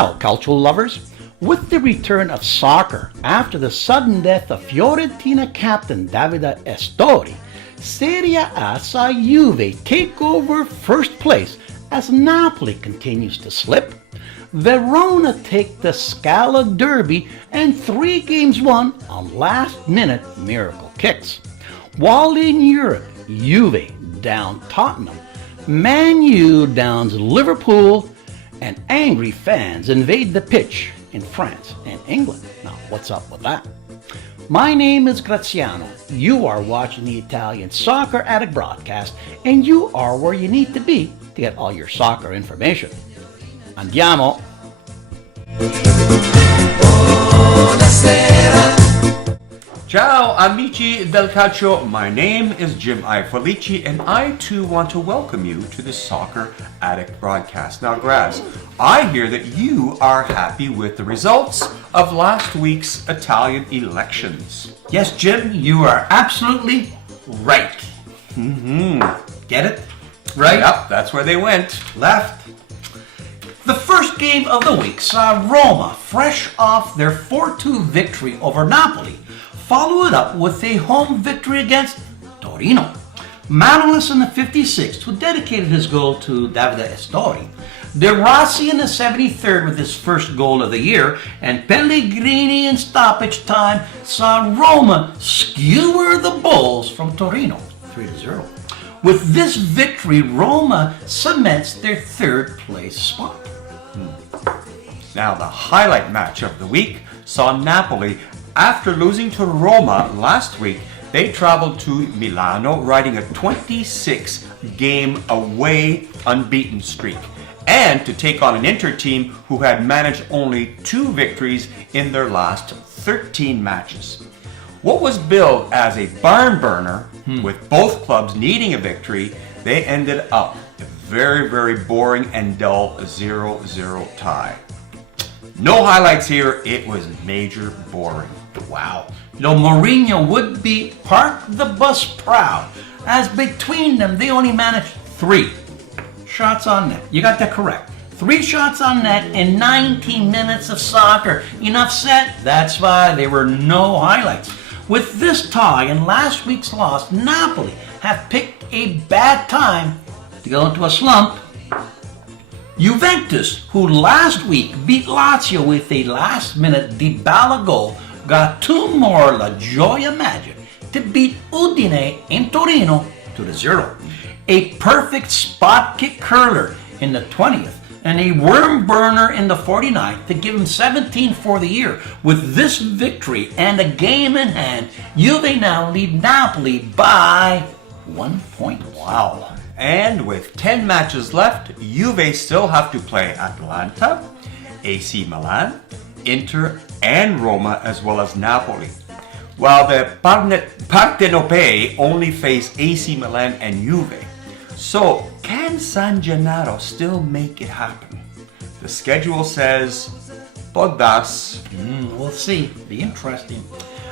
Well, cultural lovers, with the return of soccer after the sudden death of Fiorentina captain Davide Astori, Serie A saw Juve take over first place as Napoli continues to slip. Verona take the Scala Derby and 3 games won on last-minute miracle kicks. While in Europe, Juve down Tottenham, Man U downs Liverpool, and angry fans invade the pitch in France and England. Now, what's up with that? My name is Graziano. You are watching the Italian Soccer Addict broadcast, and you are where you need to be to get all your soccer information. Andiamo! Ciao amici del calcio, my name is Jim Felici and I too want to welcome you to the Soccer Addict broadcast. Now Graz, I hear that you are happy with the results of last week's Italian elections. Yes, Jim, you are absolutely right. Get it? Right? Yep, that's where they went. Left. The first game of the week saw Roma, fresh off their 4-2 victory over Napoli, follow it up with a home victory against Torino. Manolas in the 56th, who dedicated his goal to Davide Astori. De Rossi in the 73rd with his first goal of the year, and Pellegrini in stoppage time saw Roma skewer the Bulls from Torino 3-0. With this victory, Roma cements their third place spot. Now the highlight match of the week saw Napoli, after losing to Roma last week, they traveled to Milano riding a 26-game away unbeaten streak, and to take on an Inter team who had managed only 2 victories in their last 13 matches. What was billed as a barn burner, with both clubs needing a victory, they ended up a very, very boring and dull 0-0 tie. No highlights here, it was major boring. Wow. You know, Mourinho would be park the bus proud, as between them they only managed 3 shots on net. You got that correct. 3 shots on net in 19 minutes of soccer. Enough said. That's why there were no highlights. With this tie and last week's loss, Napoli have picked a bad time to go into a slump. Juventus, who last week beat Lazio with a last-minute Dybala goal, got 2 more La Gioia Magic to beat Udine in Torino 2-0. A perfect spot kick curler in the 20th and a worm burner in the 49th to give him 17 for the year. With this victory and a game in hand, Juve now lead Napoli by 1 point. Wow. And with 10 matches left, Juve still have to play Atalanta, AC Milan, Inter, and Roma, as well as Napoli. While the Partenopei only face AC Milan and Juve. So, can San Gennaro still make it happen? The schedule says, Poddas. We'll see. Be interesting.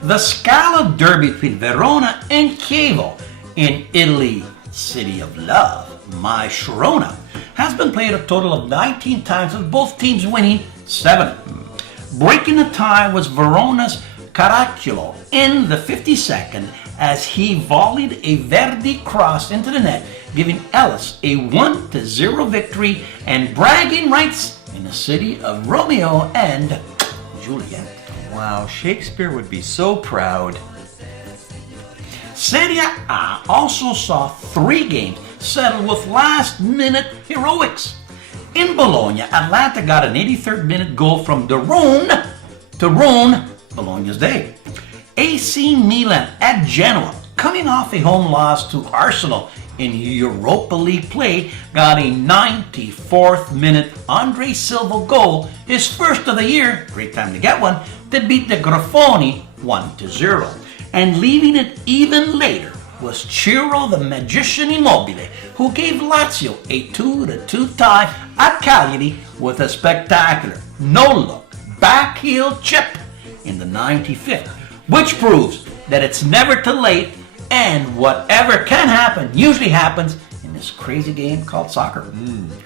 The Scala Derby between Verona and Chievo in Italy, city of love, my Sharona, has been played a total of 19 times, with both teams winning 7. Breaking the tie was Verona's Caracciolo in the 52nd as he volleyed a Verdi cross into the net, giving Ellis a 1-0 victory and bragging rights in the city of Romeo and Juliet. Wow, Shakespeare would be so proud. Serie A also saw 3 games settled with last-minute heroics. In Bologna, Atlanta got an 83rd minute goal from De Roon to ruin Bologna's day. AC Milan at Genoa, coming off a home loss to Arsenal in Europa League play, got a 94th minute Andre Silva goal, his first of the year, great time to get one, to beat the Grifoni 1-0. And leaving it even later was Ciro the Magician Immobile, who gave Lazio a 2-2 tie at Cagliari with a spectacular no-look back-heel chip in the 95th, which proves that it's never too late and whatever can happen usually happens in the this crazy game called soccer.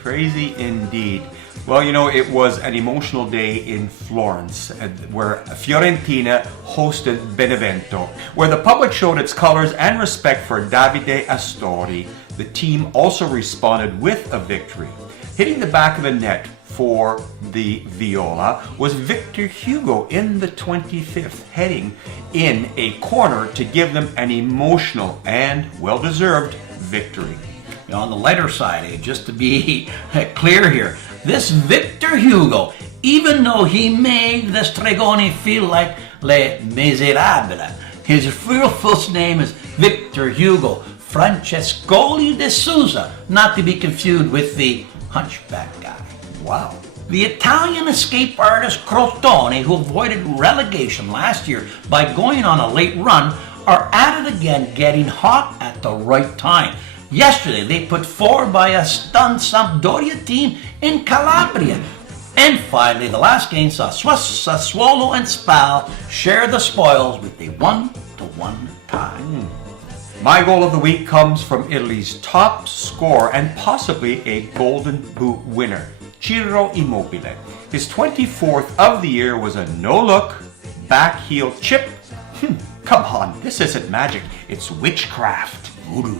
Crazy indeed. Well, it was an emotional day in Florence where Fiorentina hosted Benevento, where the public showed its colors and respect for Davide Astori. The team also responded with a victory. Hitting the back of the net for the Viola was Victor Hugo in the 25th, heading in a corner to give them an emotional and well-deserved victory. On the lighter side, just to be clear here, this Victor Hugo, even though he made the Stregoni feel like Les Miserables, his real first name is Victor Hugo Francescoli de Souza, not to be confused with the hunchback guy. Wow. The Italian escape artist Crotone, who avoided relegation last year by going on a late run, are at it again, getting hot at the right time. Yesterday, they put forward by a stunned Sampdoria team in Calabria. And finally, the last game saw Sassuolo and Spal share the spoils with a 1-1 tie. My goal of the week comes from Italy's top scorer and possibly a Golden Boot winner, Ciro Immobile. His 24th of the year was a no-look, back heel chip. Come on, this isn't magic, it's witchcraft. Voodoo.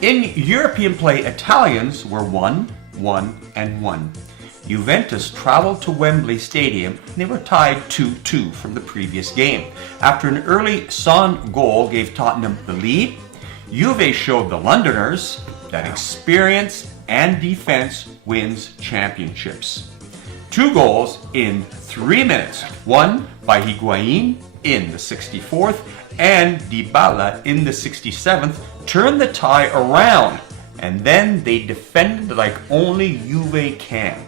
In European play, Italians were 1-1-1. Juventus traveled to Wembley Stadium and they were tied 2-2 from the previous game. After an early Son goal gave Tottenham the lead, Juve showed the Londoners that experience and defense wins championships. 2 goals in 3 minutes, one by Higuain in the 64th and Dybala in the 67th, turned the tie around, and then they defended like only Juve can,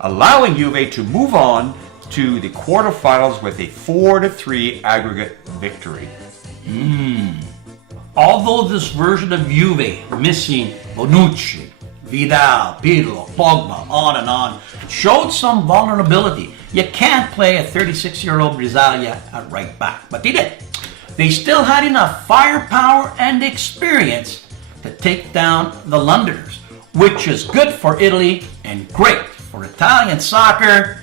allowing Juve to move on to the quarterfinals with a 4-3 aggregate victory. Although this version of Juve, missing Bonucci, Vidal, Pirlo, Pogba, on and on, showed some vulnerability. You can't play a 36-year-old Brizaglia at right back, but they did. They still had enough firepower and experience to take down the Londoners, which is good for Italy and great for Italian soccer,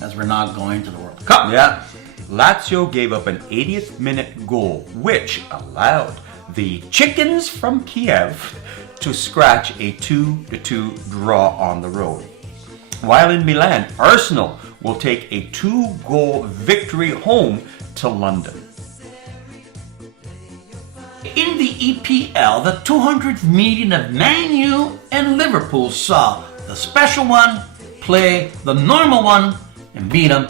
as we're not going to the World Cup. Yeah, Lazio gave up an 80th minute goal, which allowed the Chickens from Kiev to scratch a 2-2 draw on the road. While in Milan, Arsenal will take a 2-goal victory home to London. In the EPL, the 200th meeting of Man U and Liverpool saw the special one play the normal one and beat them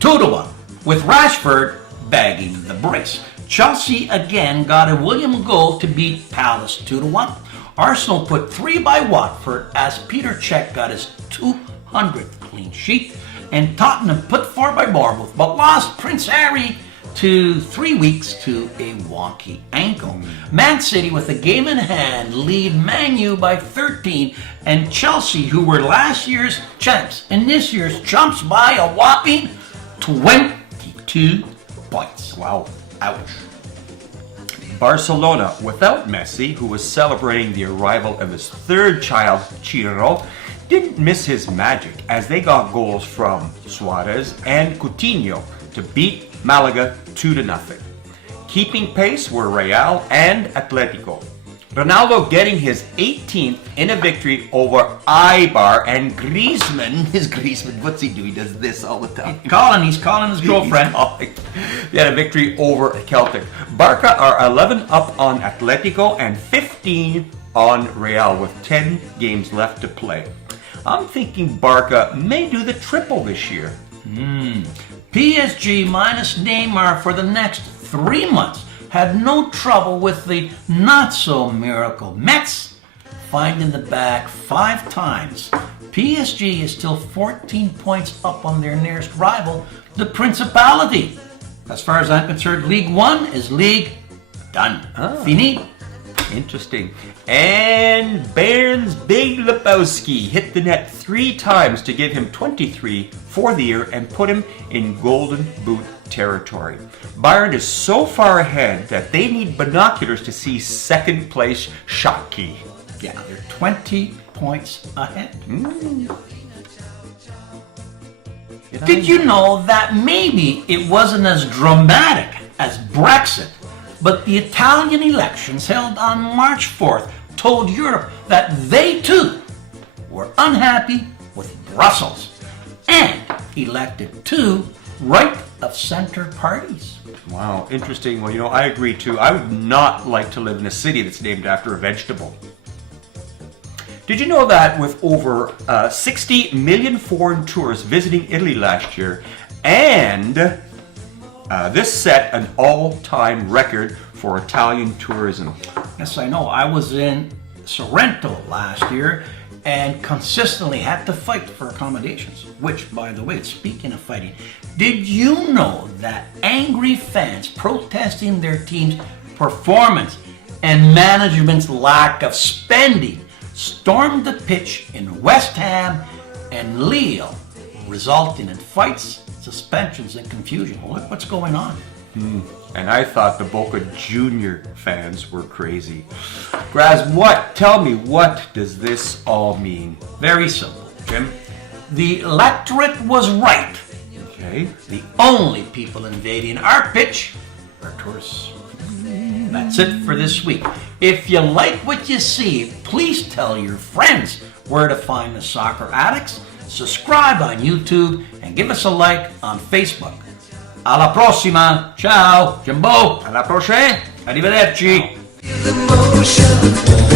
2-1, with Rashford bagging the brace. Chelsea again got a William goal to beat Palace 2-1. Arsenal put 3 by Watford as Peter Cech got his 200th clean sheet, and Tottenham put 4 by Bournemouth, but lost Prince Harry to 3 weeks to a wonky ankle. Man City, with a game in hand, lead Man U by 13, and Chelsea, who were last year's champs and this year's chumps, by a whopping 22 points. Wow. Ouch. Barcelona, without Messi, who was celebrating the arrival of his 3rd child, Ciro, didn't miss his magic as they got goals from Suarez and Coutinho to beat Malaga 2-0. Keeping pace were Real and Atletico. Ronaldo getting his 18th in a victory over Eibar, and Griezmann, what's he do? He does this all the time. He's calling his girlfriend. He had a victory over Celtic. Barca are 11 up on Atletico and 15 on Real with 10 games left to play. I'm thinking Barca may do the triple this year. PSG minus Neymar for the next 3 months had no trouble with the not-so-miracle Mets, finding the bag 5 times. PSG is still 14 points up on their nearest rival, the Principality. As far as I'm concerned, League One is league done. Fini. Interesting. And Bayern's Big Lebowski hit the net 3 times to give him 23 for the year and put him in Golden Boot territory. Bayern is so far ahead that they need binoculars to see second place Schalke. Yeah, they're 20 points ahead. Did you know that maybe it wasn't as dramatic as Brexit, but the Italian elections held on March 4th told Europe that they too were unhappy with Brussels and elected 2 right-of-center parties? Wow, interesting. Well, you know, I agree too. I would not like to live in a city that's named after a vegetable. Did you know that with over 60 million foreign tourists visiting Italy last year, and this set an all-time record for Italian tourism? Yes, I know. I was in Sorrento last year and consistently had to fight for accommodations. Which, by the way, speaking of fighting, did you know that angry fans protesting their team's performance and management's lack of spending stormed the pitch in West Ham and Lille, resulting in fights, suspensions, and confusion? Well, look what's going on. And I thought the Boca Junior fans were crazy. Graz, tell me, what does this all mean? Very simple, Jim. The electorate was right. Okay. The only people invading our pitch are tourists. That's it for this week. If you like what you see, please tell your friends where to find the Soccer Addicts. Subscribe on YouTube and give us a like on Facebook. Alla prossima! Ciao! Jimbo! Alla prochaine! Arrivederci! Feel the motion.